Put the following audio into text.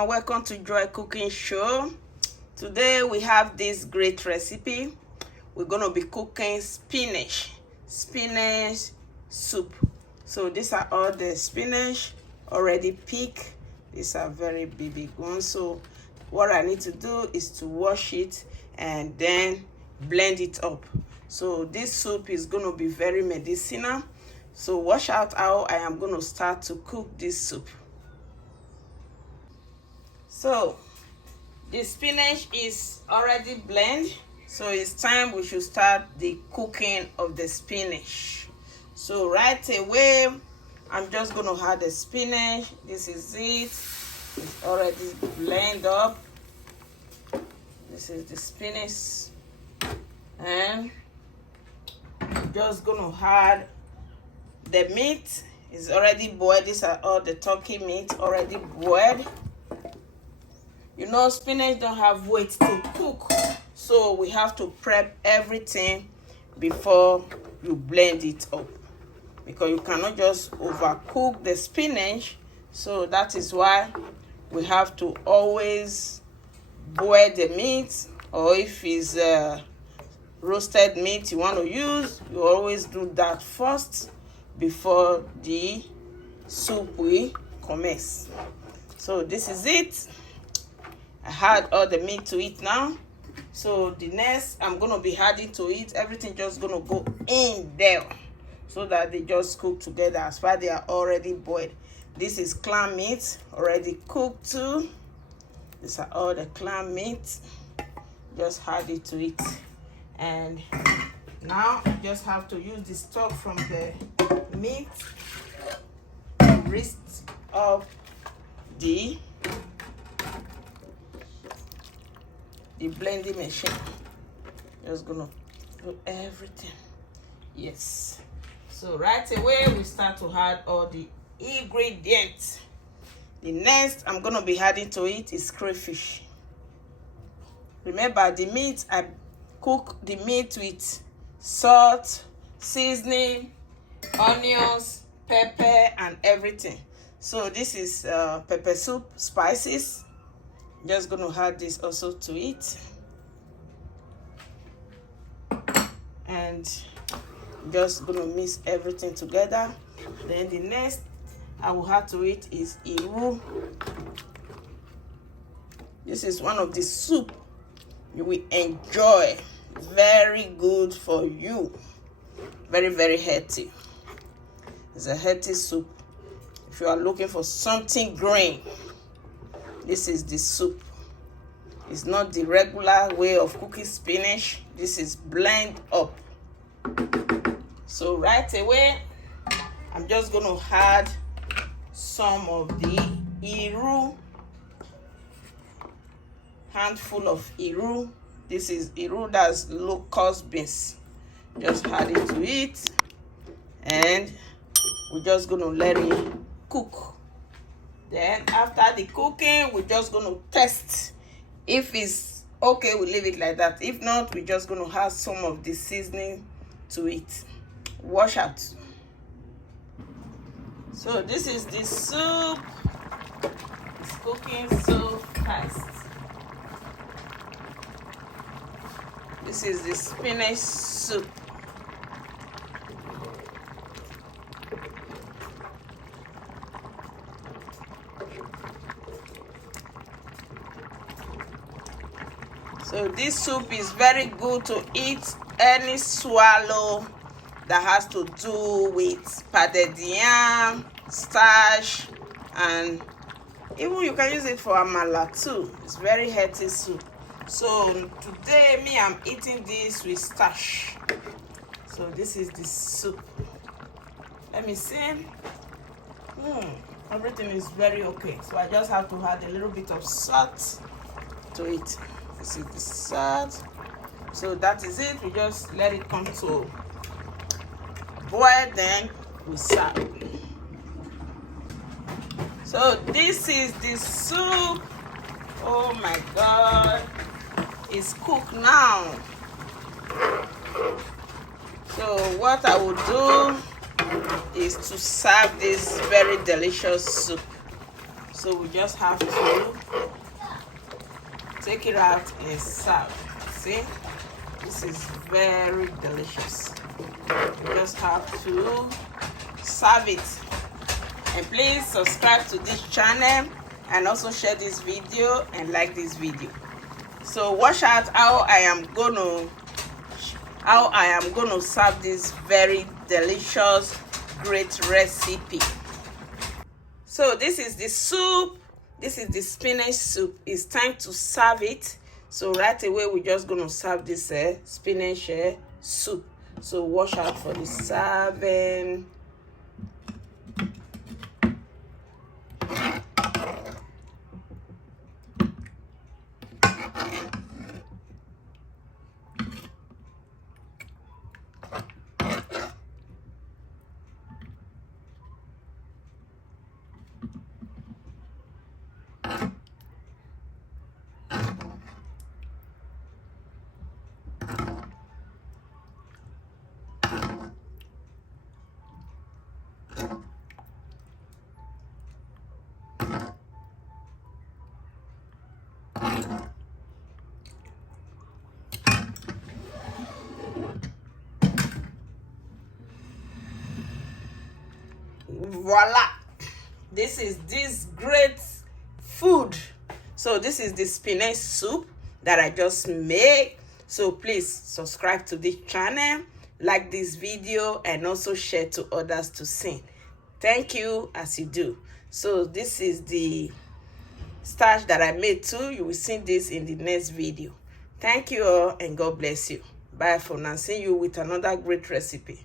everyone, welcome to Joy Cooking Show. Today we have this great recipe. We're going to be cooking spinach soup. So these are all the spinach already picked. These are very big ones. So what I need to do is to wash it and then blend it up. So this soup is going to be very medicinal. So watch out how I am going to start to cook this soup. So the spinach is already blended, so it's time we should start the cooking of the spinach. So right away I'm just going to add the spinach. This is it. It's already blended up. This is the spinach, and I'm just going to add the meat. Is already boiled. These are all the turkey meat already boiled. You know, spinach don't have weight to cook, so we have to prep everything before you blend it up, because you cannot just overcook the spinach. So that is why we have to always boil the meat, or if it's roasted meat you want to use, you always do that first before the soup will commence. So this is it. I had all the meat to it now. So the next I'm going to be adding to it, everything just going to go in there so that they just cook together as far as they are already boiled. This is clam meat already cooked too. These are all the clam meat. Just add it to it. And now I just have to use the stock from the meat to rinse up the blending machine. Just gonna do everything. Yes. So right away we start to add all the ingredients. The next I'm gonna be adding to it is crayfish. Remember, the meat, I cook the meat with salt, seasoning, onions, pepper, and everything. So this is pepper soup spices. Just gonna add this also to it, and just gonna mix everything together. Then the next I will add to it is iru. This is one of the soup you will enjoy. Very good for you. Very healthy. It's a healthy soup. If you are looking for something green, this is the soup. It's not the regular way of cooking spinach. This is blend up. So right away, I'm just going to add some of the iru. Handful of iru. This is iru, that's locust beans. Just add it to it, and we're just going to let it cook. Then after the cooking, we're just going to test. If it's okay, we leave it like that. If not, we're just going to add some of the seasoning to it. Wash out. So this is the soup. It's cooking so fast. This is the spinach soup. So this soup is very good to eat any swallow that has to do with pounded yam, starch, and even you can use it for amala too. It's very healthy soup. So today I'm eating this with starch. So this is the soup. Let me see. Everything is very okay. So I just have to add a little bit of salt to it. This is the salt. So that is it. We just let it come to boil, then we serve. So this is the soup. Oh my God, it's cooked now. So what I will do is to serve this very delicious soup. So we just have to take it out and serve. See, this is very delicious. You just have to serve it. And please subscribe to this channel and also share this video and like this video. So watch out how I am gonna serve this very delicious, great recipe. So this is the soup. This is the spinach soup. It's time to serve it. So right away we're just gonna serve this spinach soup. So watch out for the serving. Voila, this is this great food. So this is the spinach soup that I just made. So please subscribe to this channel, like this video, and also share to others to see. Thank you as you do. So this is the starch that I made too. You will see this in the next video. Thank you all and God bless you. Bye for now. See you with another great recipe.